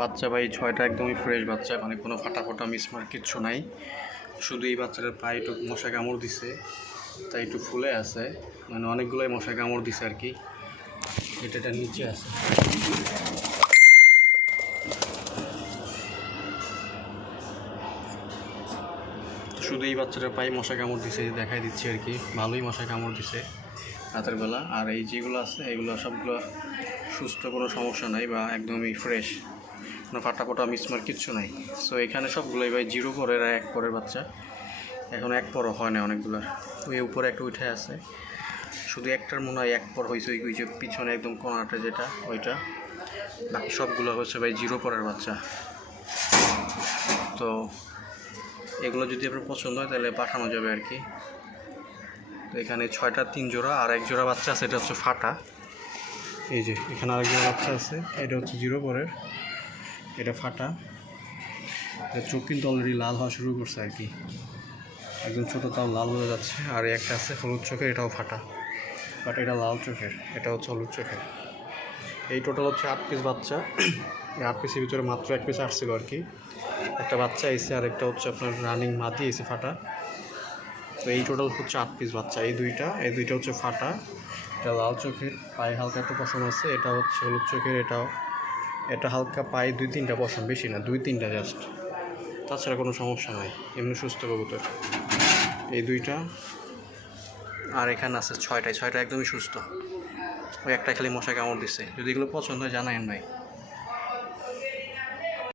বাচ্চা ভাই 6টা একদমই ফ্রেশ বাচ্চা, মানে কোনো ফাটা মিসমার্ক কিচ্ছু নাই। শুধু এই বাচ্চাটার পায়ে একটু মশা কামড় দিছে, তাই একটু ফুলে আছে, মানে অনেকগুলোই মশা কামড় দিছে আর কি। এটা নিচে আছে। শুধু এই বাচ্চাটার পায়ে মশা কামড় দিছে, দেখাই দিচ্ছি আর কি। ভালোই মশা কামড় দিছে রাতের বেলা। আর এই যেগুলো আছে এগুলো সবগুলো সুস্থ, কোনো সমস্যা নাই বা একদমই ফ্রেশ, কোনো ফাটা মিসমার্ক কিচ্ছু নাই। সো এখানে সবগুলোই ভাই 0 পরের আর 1 পরের বাচ্চা। এখন 1 পরও হয় না অনেকগুলোর। ওই উপরে একটা উঠে আছে, শুধু একটার মনে হয় 1 পর হয়েছে, ওই যে পিছনে একদম কোনাটা যেটা ওইটা। বাকি সবগুলো হচ্ছে ভাই 0 পরের বাচ্চা। তো এগুলো যদি আপনার পছন্দ হয় তাহলে পাঠানো যাবে আর কি। তো এখানে 6টা 3 জোড়া আর 1 জোড়া বাচ্চা আছে, এটা হচ্ছে ফাটা। এই যে এখানে আরেক জোড়া বাচ্চা আছে, এটা হচ্ছে 0 পরের, এটা ফাটা। চোখ কিন্তু অলরেডি লাল হওয়া শুরু করছে আর কি, একদম ছোটো তাও লাল হয়ে যাচ্ছে। আর একটা আছে হলুদ চোখের, এটাও ফাটা, বাট এটা লাল চোখের, এটা হচ্ছে হলুদ চোখের। এই টোটাল হচ্ছে 8 পিস বাচ্চা। এই 8 পিসের ভিতরে মাত্র 1 পিস আসছিল আর কি। একটা বাচ্চা এসে আর একটা হচ্ছে আপনার রানিং মাদি এসে ফাটা। তো এই টোটাল হচ্ছে 8 পিস বাচ্চা। এই দুইটা হচ্ছে ফাটা, এটা লাল চোখের, পায়ে হালকা একটা পশম আছে। এটা হচ্ছে হলুদ চোখের, এটা হালকা পায়ে 2-3টা পশম, বেশি না, 2-3টা জাস্ট, তাছাড়া কোনো সমস্যা নাই, এমনি সুস্থ কবুতর এই দুইটা। আর এখানে আছে 6টা একদমই সুস্থ, ওই একটা খালি মশা কামড় দিচ্ছে। যদি এগুলো পছন্দ হয় জানায়েন ভাই।